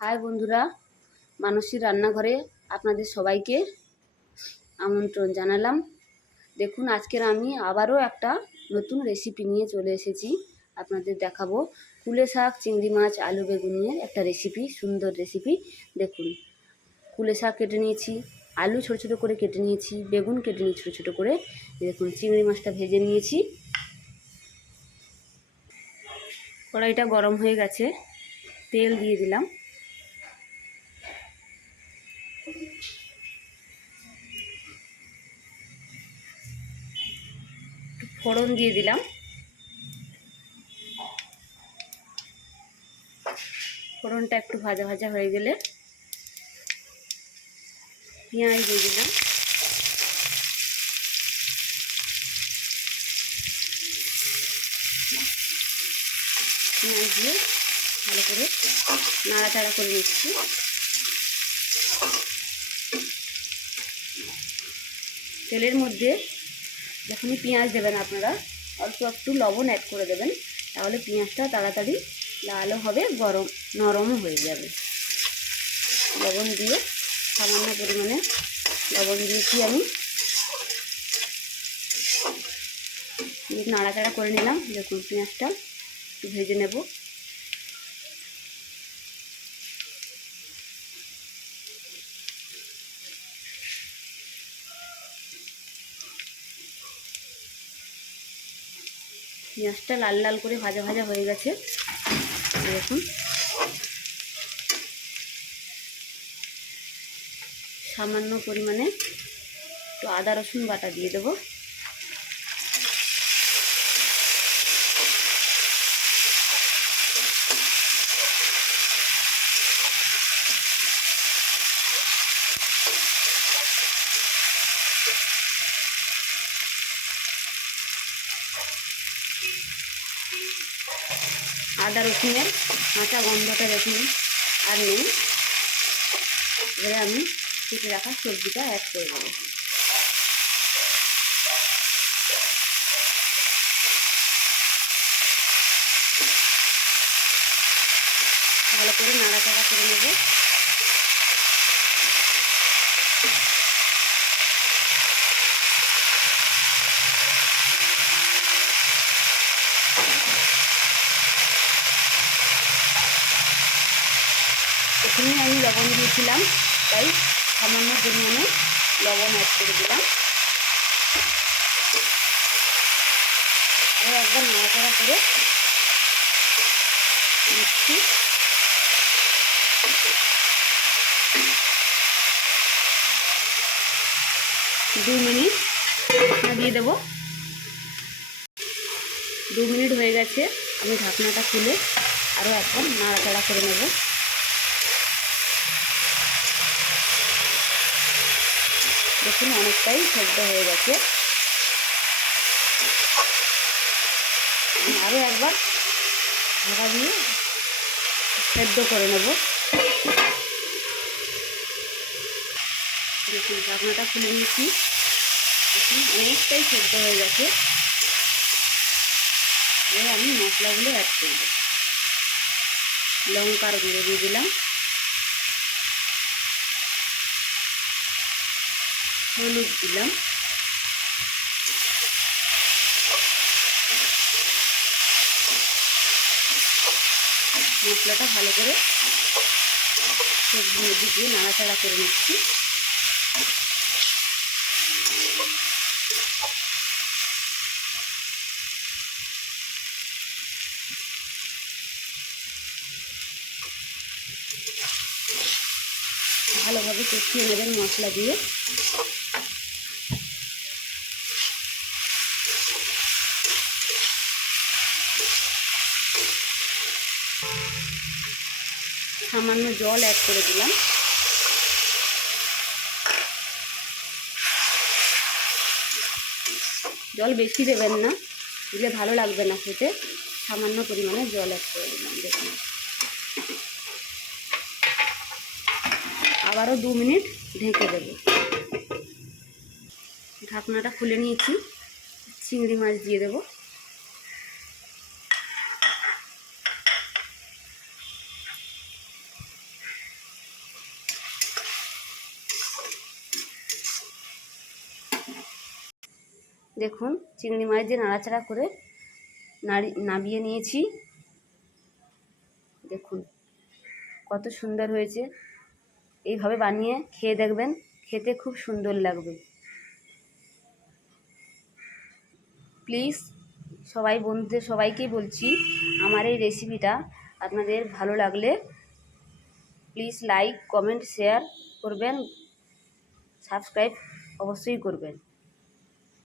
High বন্ধুরা, মানসী রান্নাঘরে আপনাদের সবাইকে আমন্ত্রণ জানালাম। দেখুন, আজকের আমি আবারও একটা নতুন রেসিপি নিয়ে চলে এসেছি। আপনাদের দেখাবো কুলে শাক, চিংড়ি মাছ, আলু বেগুনের একটা রেসিপি, সুন্দর রেসিপি। দেখুন, কুলে শাক কেটে নিয়েছি, আলু ছোটো ছোটো করে কেটে নিয়েছি, বেগুন কেটে নিয়েছি ছোটো ছোটো করে। দেখুন, চিংড়ি মাছটা ভেজে নিয়েছি। কড়াইটা গরম হয়ে গেছে, তেল দিয়ে দিলাম। ফোড়ন দিয়ে দিলাম। ফোড়নটা একটু ভাজা ভাজা হয়ে গেলে পেঁয়াজ দিয়ে দিলাম। পেঁয়াজ দিয়ে ভালো করে নাড়াচাড়া করে নিচ্ছি। তেলের মধ্যে যখনই পেঁয়াজ দেবেন আপনারা অল্প একটু লবণ অ্যাড করে দেবেন, তাহলে পেঁয়াজটা তাড়াতাড়ি লালও হবে, নরমও হয়ে যাবে। লবণ দিয়ে সামান্য পরিমাণে লবণ দিয়েছি আমি, নাড়াচাড়া করে নিলাম। দেখুন, পেঁয়াজটা একটু ভেজে নেব। পেঁয়াজটা লাল লাল করে ভাজা ভাজা হয়ে গেছে। দেখুন, সামান্য পরিমাণে একটু আদা রসুন বাটা দিয়ে দেবো। আদা রসুনের কাঁচা গন্ধটা দেখুন আর নেই। এবারে আমি কেটে রাখা সবজিটা অ্যাড করে দেবো। ভালো করে নাড়াচাড়া করে নেব। প্রথমে আমি লবণ দিয়েছিলাম, তাই সামান্য পরিমাণে লবণ অ্যাড করে দিলাম। আরও একবার নাড়াচাড়া করে নিচ্ছি। 2 মিনিট দিয়ে দেবো। 2 মিনিট হয়ে গেছে, আমি ঢাকনাটা খুলে আরও একবার নাড়াচাড়া করে নেব। দেখুন, অনেকটাই সেদ্ধ হয়ে গেছে। আরও একবার ঢাকা দিয়ে সেদ্ধ করে নেব। দেখুন, ঢাকনাটা খুলে নিয়েছি। দেখুন, অনেকটাই সেদ্ধ হয়ে গেছে। এবার আমি মশলাগুলো অ্যাড করব। লঙ্কার গুঁড়ো দিয়ে দিলাম, হলুদ দিলাম, মশলাটা ভালো করে সবজির মধ্যে দিয়ে নাড়াচাড়া করে নিচ্ছি। ভালোভাবে কষিয়ে নেবেন মশলা দিয়ে। সামান্য জল অ্যাড করে দিলাম। জল বেশি দেবেন না, দিলে ভালো লাগবে না খেতে। সামান্য পরিমাণে জল অ্যাড করে দিলাম। দেখুন, আবারও 2 মিনিট ঢেকে দেব। ঢাকনাটা খুলে নিয়েছি, চিংড়ি মাছ দিয়ে দেব। দেখুন চিংড়ি মাছ দিয়ে নাড়াচাড়া করে নামিয়ে নিয়েছি। দেখুন কত সুন্দর হয়েছে। এইভাবে বানিয়ে খেয়ে দেখবেন, খেতে খুব সুন্দর লাগবে। প্লিজ সবাই বন্ধুদের সবাইকেই বলছি, আমার এই রেসিপিটা আপনাদের ভালো লাগলে প্লিজ লাইক, কমেন্ট, শেয়ার করবেন, সাবস্ক্রাইব অবশ্যই করবেন।